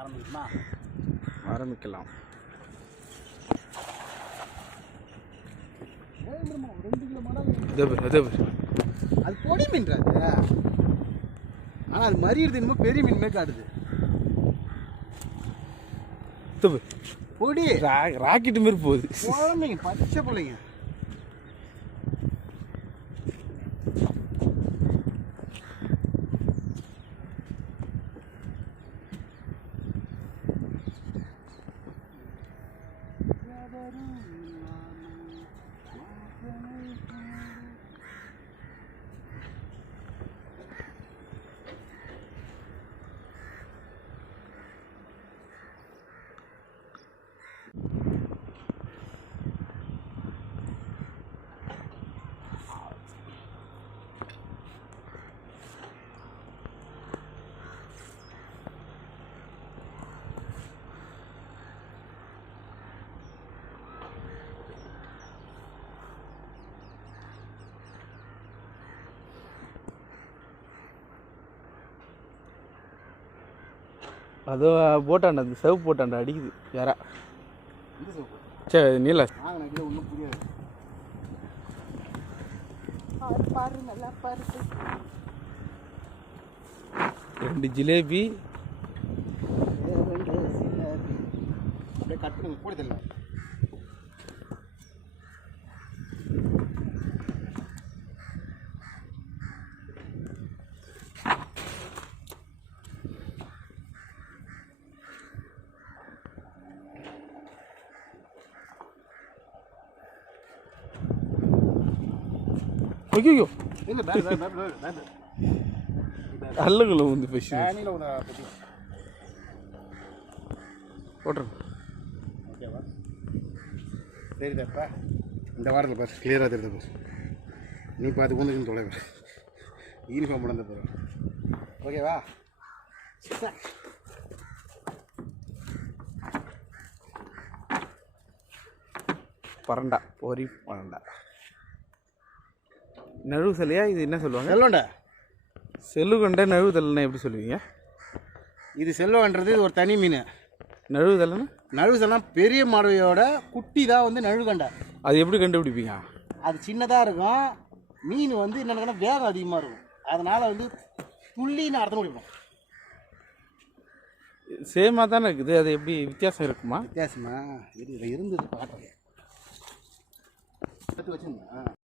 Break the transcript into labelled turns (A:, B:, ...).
A: ஆரம்பிக்குமா?
B: ஆரம்பிக்கலாம்.
A: ரெண்டு கிலோ மடம்
B: அதே
A: பொடி மீன் ஆனால் அது மறியிறது என்னமோ பெரிய மீன் மாதிரி காட்டுது. பொடி
B: ராக்கெட்டு மாரி போகுது.
A: பச்சை பிள்ளைங்க. Hallelujah.
B: அதோ போட்டாண்டா அந்த செவப்பு போட்டாண்டா அடிக்குது யாரா சரி நீல. ரெண்டு ஜிலேபி.
A: அப்படியே கட் பண்ணுங்க கூட தெரியல. தண்ணியில் ஒரு பற்றி
B: போட்டுருங்க.
A: ஓகேவா? தெரியுதாப்பா இந்த வாரத்தில் பாரு கிளியராக தெரியுது பாரு. நீ பார்த்து கொண்டுக்குன்னு தொலை பாரு. யூனிஃபார்ம் போட பாரு ஓகேவா?
B: பரண்டா பொரி பரண்டா. நழுவு சிலையா இது என்ன சொல்லுவாங்க?
A: செல்வண்டா.
B: செல்லுகொண்ட நழுவு தல்லைன்னா எப்படி சொல்லுவீங்க?
A: இது செல்வன்றது ஒரு தனி மீன்.
B: நழுவு தல்லைன்னா
A: நழுவுசெல்லாம் பெரிய மடவையோட குட்டி தான் வந்து நழுவுகண்டை.
B: அது எப்படி கண்டுபிடிப்பீங்க?
A: அது சின்னதாக இருக்கும். மீன் வந்து என்னென்னா வேகம் அதிகமாக இருக்கும். அதனால் வந்து துள்ளின்னு அர்த்தம் முடிப்போம்
B: சேமாக தானே இருக்குது. அது எப்படி வித்தியாசம் இருக்குமா?
A: வித்தியாசமா? இது இதில் இருந்தது எடுத்து வச்சுருந்தேன்.